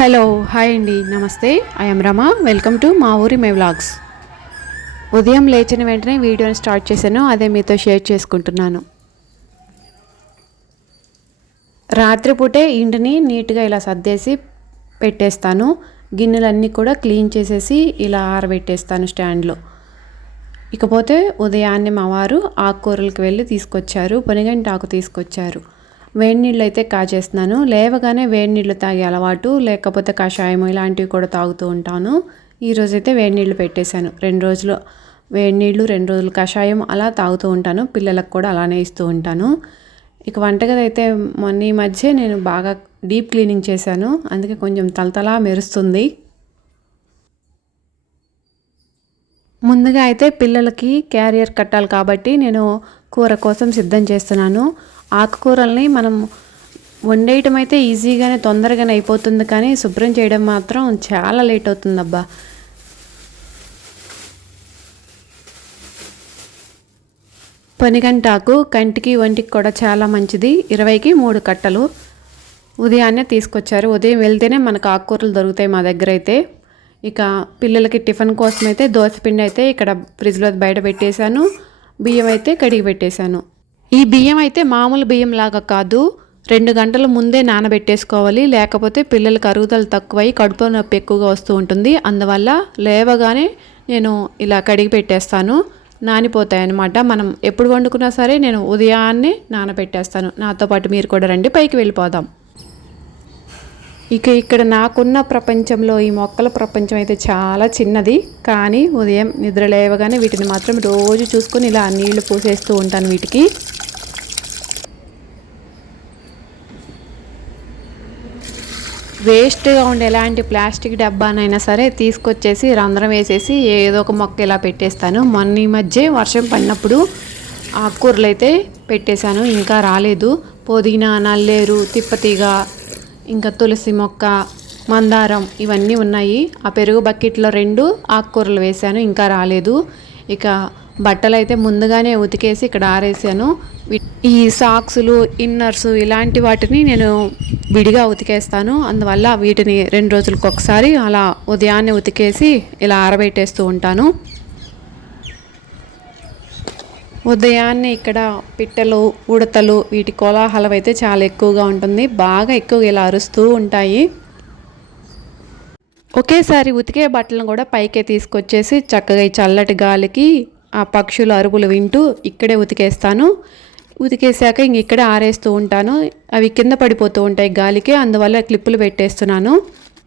Hello hi అండి నమస్తే I'm Rama welcome to మా ఊరి మై వ్లాగ్స్. ఉదయం లేచిన వెంటనే వీడియోని స్టార్ట్ చేశాను, అదే మీతో షేర్ చేసుకుంటున్నాను. రాత్రిపూటే ఇంటిని నీట్గా ఇలా సర్దేసి పెట్టేస్తాను. గిన్నెలన్నీ కూడా క్లీన్ చేసేసి ఇలా ఆరబెట్టేస్తాను స్టాండ్లో. ఇకపోతే ఉదయాన్నే మా వారు ఆకుకూరలకు వెళ్ళి తీసుకొచ్చారు, పొనిగంటి ఆకు తీసుకొచ్చారు. వేడి నీళ్ళు అయితే కాచేస్తున్నాను. లేవగానే వేడి నీళ్ళు తాగే అలవాటు, లేకపోతే కషాయం ఇలాంటివి కూడా తాగుతూ ఉంటాను. ఈరోజైతే వేడి నీళ్ళు పెట్టేశాను. 2 రోజులు వేడి నీళ్ళు, 2 రోజులు కషాయం అలా తాగుతూ ఉంటాను. పిల్లలకు కూడా అలానే ఇస్తూ ఉంటాను. ఇక వంటగది అయితే మొన్న ఈ మధ్య నేను బాగా డీప్ క్లీనింగ్ చేశాను, అందుకే కొంచెం తలతలా మెరుస్తుంది. ముందుగా అయితే పిల్లలకి క్యారియర్ కట్టాలి కాబట్టి నేను కూర కోసం సిద్ధం చేస్తున్నాను. ఆకుకూరల్ని మనం వండేయటం అయితే ఈజీగానే తొందరగానే అయిపోతుంది, కానీ శుభ్రం చేయడం మాత్రం చాలా లేట్ అవుతుంది అబ్బా. పొనిగంటాకు కంటికి ఒంటికి కూడా చాలా మంచిది. 20కి 3 కట్టలు ఉదయాన్నే తీసుకొచ్చారు. ఉదయం వెళ్తేనే మనకు ఆకుకూరలు దొరుకుతాయి మా దగ్గర అయితే. ఇక పిల్లలకి టిఫిన్ కోసం అయితే దోసపిండి అయితే ఇక్కడ ఫ్రిడ్జ్లో బయట పెట్టేశాను. బియ్యం అయితే కడిగి పెట్టేశాను. ఈ బియ్యం అయితే మామూలు బియ్యం లాగా కాదు, 2 గంటల ముందే నానబెట్టేసుకోవాలి. లేకపోతే పిల్లలకి అరుగుదల తక్కువై కడుపులో నొప్పి ఎక్కువగా వస్తూ ఉంటుంది. అందువల్ల లేవగానే నేను ఇలా కడిగి పెట్టేస్తాను, నానిపోతాయి అన్నమాట. మనం ఎప్పుడు వండుకున్నా సరే నేను ఉదయాన్నే నానబెట్టేస్తాను. నాతో పాటు మీరు కూడా రండి, పైకి వెళ్ళిపోదాం. ఇక ఇక్కడ నాకున్న ప్రపంచంలో ఈ మొక్కల ప్రపంచం అయితే చాలా చిన్నది, కానీ ఉదయం నిద్ర లేవగానే వీటిని మాత్రం రోజు చూసుకొని ఇలా నీళ్లు పోసేస్తూ ఉంటాను. వీటికి వేస్ట్గా ఉండే ఎలాంటి ప్లాస్టిక్ డబ్బానైనా సరే తీసుకొచ్చేసి రంధ్రం వేసేసి ఏదో ఒక మొక్క ఇలా పెట్టేస్తాను. మొన్న ఈ మధ్య వర్షం పడినప్పుడు ఆకుకూరలు అయితే పెట్టేశాను, ఇంకా రాలేదు. పుదీనా, నల్లేరు, తిప్పతీగ, ఇంకా తులసి మొక్క, మందారం ఇవన్నీ ఉన్నాయి. ఆ పెరుగు బకెట్లో 2 ఆకుకూరలు వేశాను, ఇంకా రాలేదు. ఇక బట్టలు అయితే ముందుగానే ఉతికేసి ఇక్కడ ఆరేసాను. ఈ సాక్సులు, ఇన్నర్స్ ఇలాంటి వాటిని నేను విడిగా ఉతికేస్తాను. అందువల్ల వీటిని 2 రోజులకు ఒకసారి అలా ఉదయాన్నే ఉతికేసి ఇలా ఆరబెట్టేస్తూ ఉంటాను. ఉదయాన్నే ఇక్కడ పిట్టలు, ఉడతలు వీటి కోలాహలం అయితే చాలా ఎక్కువగా ఉంటుంది. బాగా ఎక్కువగా ఇలా అరుస్తూ ఉంటాయి. ఒకేసారి ఉతికే బట్టలను కూడా పైకే తీసుకొచ్చేసి చక్కగా ఈ చల్లటి గాలికి ఆ పక్షుల అరుపులు వింటూ ఇక్కడే ఉతికేస్తాను. ఉతికేసాక ఇక్కడే ఆరేస్తూ ఉంటాను. అవి కింద పడిపోతూ ఉంటాయి గాలికి, అందువల్ల క్లిప్పులు పెట్టేస్తున్నాను.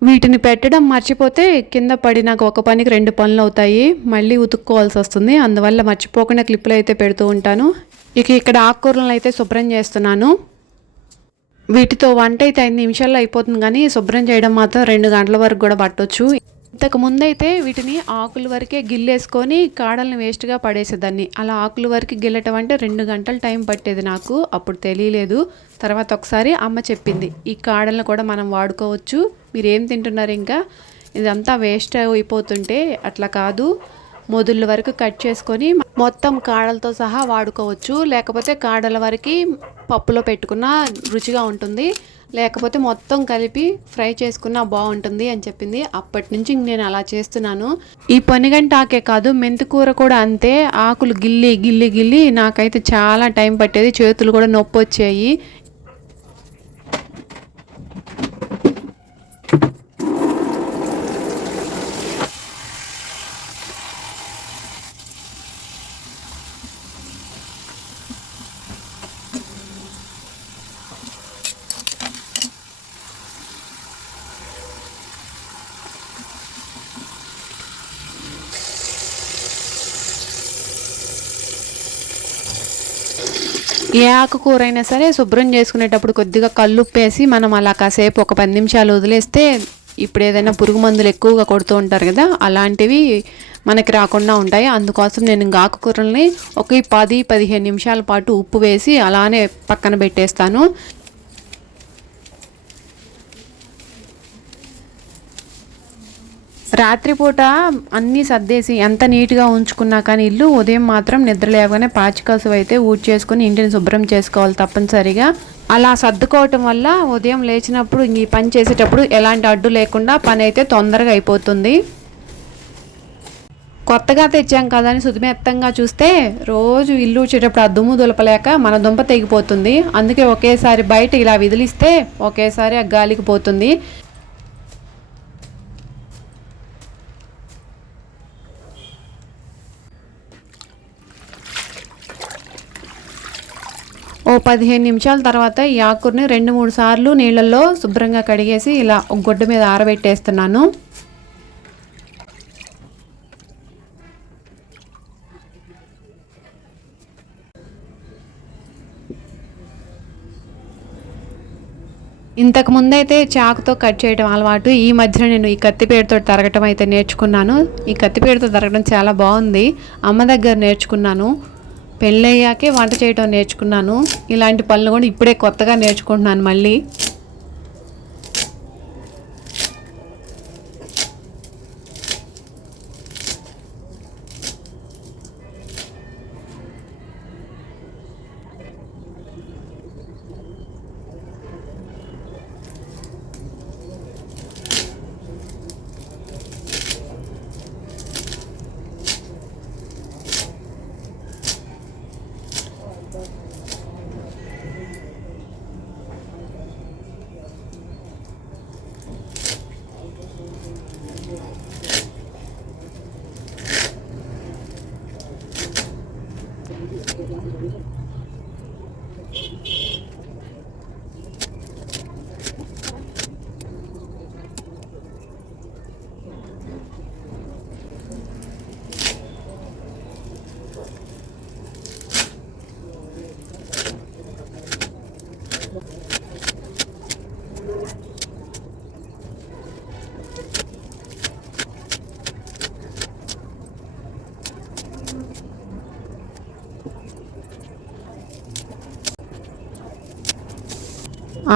వీటిని పెట్టడం మర్చిపోతే కింద పడినాక ఒక పనికి 2 పనులు అవుతాయి, మళ్ళీ ఉతుక్కోవాల్సి వస్తుంది. అందువల్ల మర్చిపోకుండా క్లిప్పులు అయితే పెడుతూ ఉంటాను. ఇక ఇక్కడ ఆకుకూరలను అయితే శుభ్రం చేస్తున్నాను. వీటితో వంట అయితే 5 నిమిషాల్లో అయిపోతుంది, కానీ శుభ్రం చేయడం మాత్రం 2 గంటల వరకు కూడా పట్టొచ్చు. ఇంతకు ముందైతే వీటిని ఆకుల వరకే గిల్లేసుకొని కాడల్ని వేస్ట్గా పడేసేదాన్ని. అలా ఆకుల వరకు గిల్లటం అంటే 2 గంటల టైం పట్టేది నాకు, అప్పుడు తెలియలేదు. తర్వాత ఒకసారి అమ్మ చెప్పింది, ఈ కాడలను కూడా మనం వాడుకోవచ్చు, మీరు ఏం తింటున్నారు, ఇంకా ఇదంతా వేస్ట్ అయిపోతుంటే అట్లా కాదు, మొదుళ్ళ వరకు కట్ చేసుకొని మొత్తం కాడలతో సహా వాడుకోవచ్చు. లేకపోతే కాడల వరకు పప్పులో పెట్టుకున్న రుచిగా ఉంటుంది, లేకపోతే మొత్తం కలిపి ఫ్రై చేసుకున్నా బాగుంటుంది అని చెప్పింది. అప్పటి నుంచి నేను అలా చేస్తున్నాను. ఈ పొనిగంటి ఆకే కాదు, మెంతికూర కూడా అంతే. ఆకులు గిల్లి గిల్లి గిల్లి నాకైతే చాలా టైం పట్టేది, చేతులు కూడా నొప్పి వచ్చాయి. ఏ ఆకుకూర అయినా సరే శుభ్రం చేసుకునేటప్పుడు కొద్దిగా కల్లుప్పేసి మనం అలా కాసేపు ఒక 10 నిమిషాలు వదిలేస్తే, ఇప్పుడు ఏదైనా పురుగు మందులు ఎక్కువగా కొడుతూ ఉంటారు కదా, అలాంటివి మనకి రాకుండా ఉంటాయి. అందుకోసం నేను ఆకుకూరల్ని ఒక 10-15 నిమిషాల పాటు ఉప్పు వేసి అలానే పక్కన పెట్టేస్తాను. రాత్రిపూట అన్నీ సర్దేసి ఎంత నీట్గా ఉంచుకున్నా కానీ ఇల్లు ఉదయం మాత్రం నిద్ర లేవగానే పాచికసువు అయితే ఊడ్చేసుకుని ఇంటిని శుభ్రం చేసుకోవాలి తప్పనిసరిగా. అలా సర్దుకోవటం వల్ల ఉదయం లేచినప్పుడు ఈ పని చేసేటప్పుడు ఎలాంటి అడ్డు లేకుండా పని అయితే తొందరగా అయిపోతుంది. కొత్తగా తెచ్చాం కదా అని సుతిమెత్తంగా చూస్తే రోజు ఇల్లు ఊడ్చేటప్పుడు ఆ దుమ్ము దులపలేక మన దుంప తెగిపోతుంది. అందుకే ఒకేసారి బయట ఇలా విదిలిస్తే ఒకేసారి ఆ గాలికి పోతుంది. ఓ 15 నిమిషాల తర్వాత ఈ ఆకుని 2-3 సార్లు నీళ్ళల్లో శుభ్రంగా కడిగేసి ఇలా ఒక గుడ్డ మీద ఆరబెట్టేస్తున్నాను. ఇంతకు ముందైతే చాకుతో కట్ చేయడం అలవాటు. ఈ మధ్యన నేను ఈ కత్తిపీటతో తరగటం అయితే నేర్చుకున్నాను. ఈ కత్తిపీటతో తరగడం చాలా బాగుంది. అమ్మ దగ్గర నేర్చుకున్నాను. పెళ్ళయ్యాకే వంట చేయడం నేర్చుకున్నాను. ఇలాంటి పనులు కూడా ఇప్పుడే కొత్తగా నేర్చుకుంటున్నాను మళ్ళీ.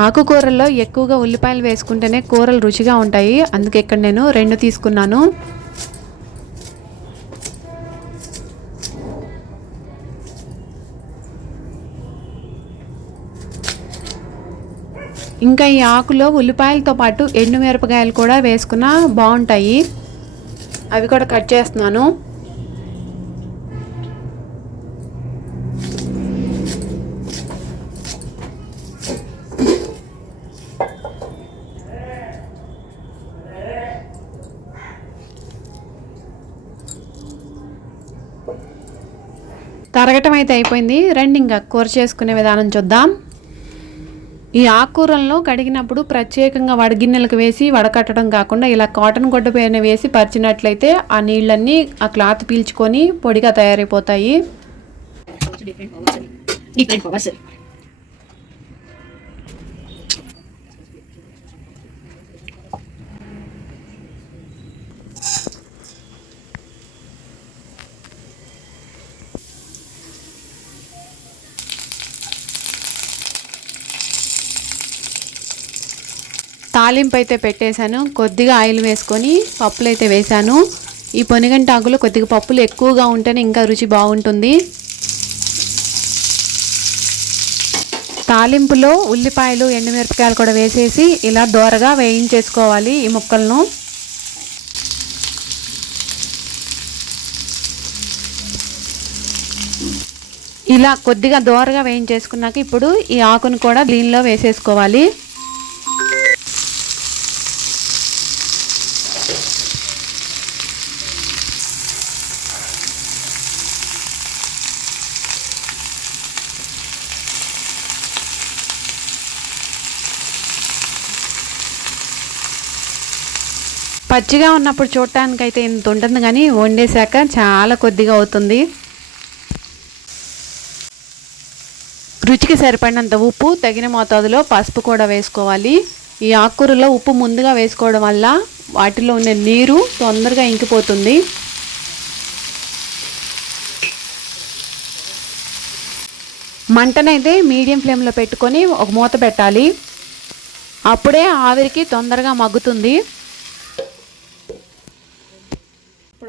ఆకుకూరల్లో ఎక్కువగా ఉల్లిపాయలు వేసుకుంటేనే కూరలు రుచిగా ఉంటాయి. అందుకే ఇక్కడ నేను 2 తీసుకున్నాను. ఇంకా ఈ ఆకులో ఉల్లిపాయలతో పాటు ఎండుమిరపకాయలు కూడా వేసుకున్నా బాగుంటాయి. అవి కూడా కట్ చేస్తున్నాను. తరగటం అయితే అయిపోయింది. రండి ఇంకా కూర చేసుకునే విధానం చూద్దాం. ఈ ఆకుకూరలను కడిగినప్పుడు ప్రత్యేకంగా వడగిన్నెలకు వేసి వడకట్టడం కాకుండా ఇలా కాటన్ గుడ్డ పైన వేసి పరిచినట్లయితే ఆ నీళ్ళన్నీ ఆ క్లాత్ పీల్చుకొని పొడిగా తయారైపోతాయి. తాలింపు అయితే పెట్టేశాను. కొద్దిగా ఆయిల్ వేసుకొని పప్పులు అయితే వేశాను. ఈ పొనిగంటి ఆకులో కొద్దిగా పప్పులు ఎక్కువగా ఉంటేనే ఇంకా రుచి బాగుంటుంది. తాలింపులో ఉల్లిపాయలు ఎండుమిరపకాయలు కూడా వేసేసి ఇలా దోరగా వేయించేసుకోవాలి ఈ ముక్కలను. ఇలా కొద్దిగా దోరగా వేయించేసుకున్నాక ఇప్పుడు ఈ ఆకును కూడా దీనిలో వేసేసుకోవాలి. పచ్చిగా ఉన్నప్పుడు చూడటానికైతే ఇంత ఉంటుంది, కానీ వండేశాక చాలా కొద్దిగా అవుతుంది. రుచికి సరిపడినంత ఉప్పు, తగిన మోతాదులో పసుపు కూడా వేసుకోవాలి. ఈ ఆకుకూరలో ఉప్పు ముందుగా వేసుకోవడం వల్ల వాటిలో ఉన్న నీరు తొందరగా ఇంకిపోతుంది. మంటనైతే మీడియం ఫ్లేమ్లో పెట్టుకొని ఒక మూత పెట్టాలి. అప్పుడే ఆవిరికి తొందరగా మగ్గుతుంది.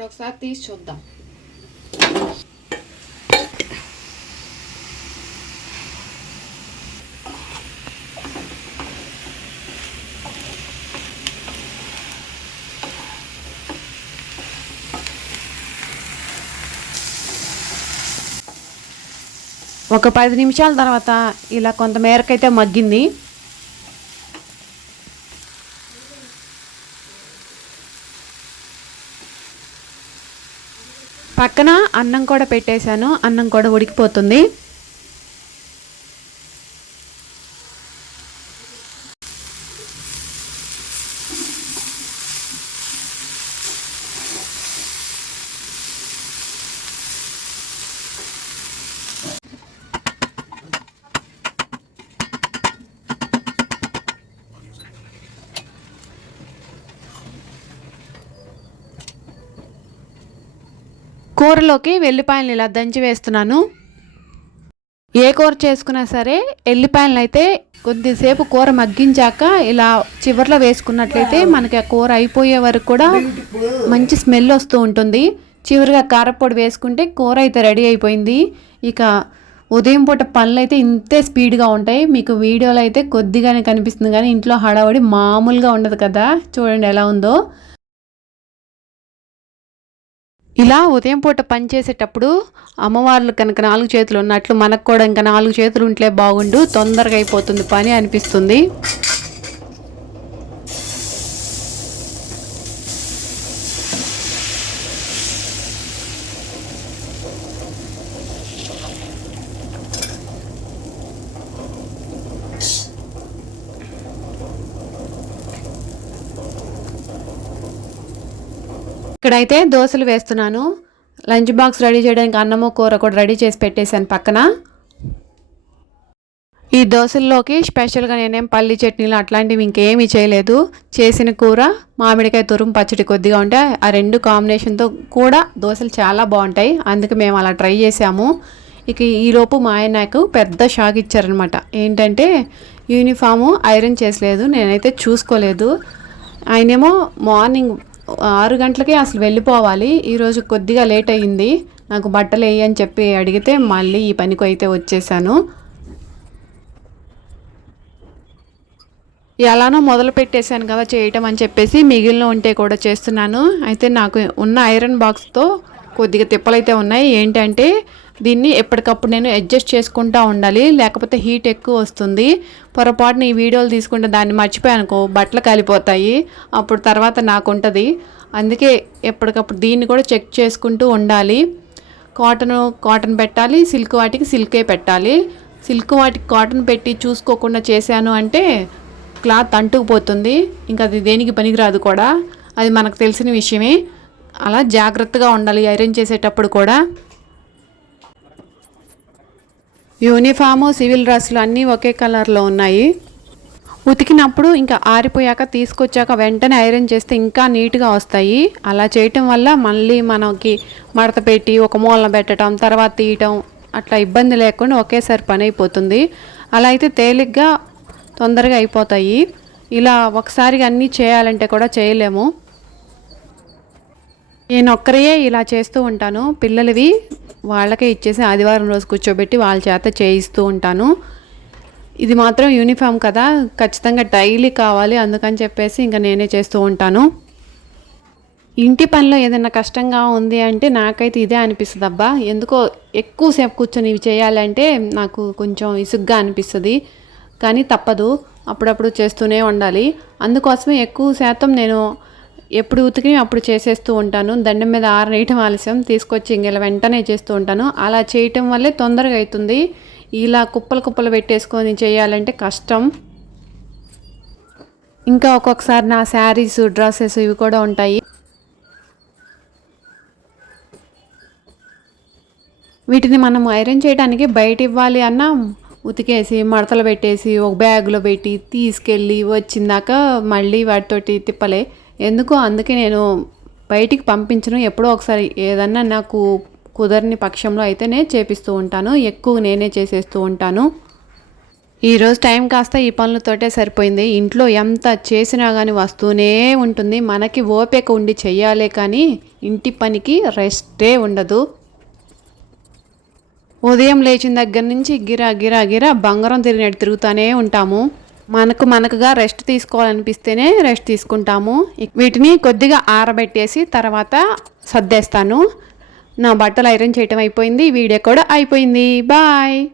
ఒకసారి తీసి చూద్దాం. ఒక 10 నిమిషాల తర్వాత ఇలా కొంత మేరకైతే మగ్గింది. పక్కన అన్నం కూడా పెట్టేశాను. అన్నం కూడా ఉడికిపోతుంది. కూరలోకి వెల్లిపాయలను ఇలా దంచి వేస్తున్నాను. ఏ కూర చేసుకున్నా సరే ఎల్లిపాయలను అయితే కొద్దిసేపు కూర మగ్గించాక ఇలా చివర్లో వేసుకున్నట్లయితే మనకి ఆ కూర అయిపోయే వరకు కూడా మంచి స్మెల్ వస్తూ ఉంటుంది. చివరిగా కారపొడి వేసుకుంటే కూర అయితే రెడీ అయిపోయింది. ఇక ఉదయం పూట పనులు అయితే ఇంతే స్పీడ్గా ఉంటాయి. మీకు వీడియోలో అయితే కొద్దిగానే కనిపిస్తుంది కానీ ఇంట్లో హడావడి మామూలుగా ఉండదు కదా. చూడండి ఎలా ఉందో. ఇలా ఉదయం పూట పని చేసేటప్పుడు అమ్మవార్లు కనుక 4 చేతులు ఉన్నట్లు మనకు కూడా ఇంకా 4 చేతులు ఉంటే బాగుండు, తొందరగా అయిపోతుంది పని అనిపిస్తుంది. ఇక్కడైతే దోశలు వేస్తున్నాను. లంచ్ బాక్స్ రెడీ చేయడానికి అన్నము కూర కూడా రెడీ చేసి పెట్టేశాను పక్కన. ఈ దోశల్లోకి స్పెషల్గా నేనేం పల్లి చట్నీలు అట్లాంటివి ఇంకేమీ చేయలేదు. చేసిన కూర మామిడికాయ తురుము పచ్చడి కొద్దిగా ఉంటే ఆ 2 కాంబినేషన్తో కూడా దోశలు చాలా బాగుంటాయి. అందుకే మేము అలా ట్రై చేసాము. ఇక ఈలోపు మా ఆయన నాకు పెద్ద షాక్ ఇచ్చారనమాట. ఏంటంటే యూనిఫాము ఐరన్ చేసలేదు, నేనైతే చూసుకోలేదు. ఆయనేమో మార్నింగ్ 6 గంటలకే అసలు వెళ్ళిపోవాలి. ఈరోజు కొద్దిగా లేట్ అయ్యింది. నాకు బట్టలు వేయి అని చెప్పి అడిగితే మళ్ళీ ఈ పనికి అయితే వచ్చేసాను. ఎలానో మొదలు పెట్టేశాను కదా చేయటం అని చెప్పేసి మిగిలిన ఉంటే కూడా చేస్తున్నాను. అయితే నాకు ఉన్న ఐరన్ బాక్స్తో కొద్దిగా తిప్పలైతే ఉన్నాయి. ఏంటంటే దీన్ని ఎప్పటికప్పుడు నేను అడ్జస్ట్ చేసుకుంటూ ఉండాలి, లేకపోతే హీట్ ఎక్కువ వస్తుంది. పొరపాటున ఈ వీడియోలు తీసుకుంటే దాన్ని మర్చిపోయానుకో బట్టలు కాలిపోతాయి, అప్పుడు తర్వాత నాకు ఉంటుంది. అందుకే ఎప్పటికప్పుడు దీన్ని కూడా చెక్ చేసుకుంటూ ఉండాలి. కాటన్ పెట్టాలి, సిల్క్ వాటికి సిల్కే పెట్టాలి. సిల్క్ వాటికి కాటన్ పెట్టి చూసుకోకుండా చేశాను అంటే క్లాత్ అంటుకుపోతుంది, ఇంకా అది దేనికి పనికిరాదు కూడా. అది మనకు తెలిసిన విషయమే. అలా జాగ్రత్తగా ఉండాలి ఐరన్ చేసేటప్పుడు కూడా. యూనిఫాము సివిల్ డ్రెస్సులు అన్నీ ఒకే కలర్లో ఉన్నాయి. ఉతికినప్పుడు ఇంకా ఆరిపోయాక తీసుకొచ్చాక వెంటనే ఐరన్ చేస్తే ఇంకా నీట్గా వస్తాయి. అలా చేయటం వల్ల మళ్ళీ మనకి మడత పెట్టి ఒక మూలన పెట్టడం తర్వాత తీయటం అట్లా ఇబ్బంది లేకుండా ఒకేసారి పని అయిపోతుంది. అలా అయితే తేలిగ్గా తొందరగా అయిపోతాయి. ఇలా ఒకసారిగా అన్నీ చేయాలంటే కూడా చేయలేము. నేను ఒక్కరే ఇలా చేస్తూ ఉంటాను. పిల్లలవి వాళ్ళకే ఇచ్చేసి ఆదివారం రోజు కూర్చోబెట్టి వాళ్ళ చేత చేయిస్తూ ఉంటాను. ఇది మాత్రం యూనిఫామ్ కదా, ఖచ్చితంగా డైలీ కావాలి, అందుకని చెప్పేసి ఇంకా నేనే చేస్తూ ఉంటాను. ఇంటి పనిలో ఏదైనా కష్టంగా ఉంది అంటే నాకైతే ఇదే అనిపిస్తుంది. అబ్బా ఎందుకో ఎక్కువసేపు కూర్చొని ఇవి చేయాలంటే నాకు కొంచెం ఇసుగ్గా అనిపిస్తుంది. కానీ తప్పదు, అప్పుడప్పుడు చేస్తూనే ఉండాలి. అందుకోసమే ఎక్కువ శాతం నేను ఎప్పుడు ఉతికి అప్పుడు చేసేస్తూ ఉంటాను. దండం మీద ఆరనేయటం ఆలస్యం, తీసుకొచ్చి ఇంకెలా వెంటనే చేస్తూ ఉంటాను. అలా చేయటం వల్లే తొందరగా అవుతుంది. ఇలా కుప్పలు పెట్టేసుకొని చేయాలంటే కష్టం. ఇంకా ఒక్కొక్కసారి నా శారీస్ డ్రెస్సెస్ ఇవి కూడా ఉంటాయి. వీటిని మనం ఐరన్ చేయడానికి బయట ఇవ్వాలి అన్నా ఉతికేసి మడతలు పెట్టేసి ఒక బ్యాగ్లో పెట్టి తీసుకెళ్ళి వచ్చిందాక మళ్ళీ వాటితోటి తిప్పలే ఎందుకు. అందుకే నేను బయటికి పంపించను. ఎప్పుడో ఒకసారి ఏదన్నా నాకు కుదరని పక్షంలో అయితేనే చేపిస్తూ ఉంటాను. ఎక్కువ నేనే చేసేస్తూ ఉంటాను. ఈరోజు టైం కాస్త ఈ పనులతోటే సరిపోయింది. ఇంట్లో ఎంత చేసినా కానీ వస్తూనే ఉంటుంది. మనకి ఓపిక ఉండి చెయ్యాలే కానీ ఇంటి పనికి రెస్టే ఉండదు. ఉదయం లేచిన దగ్గర నుంచి గిరా గిరా గిరా బంగారం తిరిగినట్టు తిరుగుతూనే ఉంటాము. మనకుగా రెస్ట్ తీసుకోవాలనిపిస్తేనే రెస్ట్ తీసుకుంటాము. వీటిని కొద్దిగా ఆరబెట్టేసి తర్వాత సర్దేస్తాను. నా బట్టలు ఐరన్ చేయటం అయిపోయింది. వీడియో కూడా అయిపోయింది. బాయ్.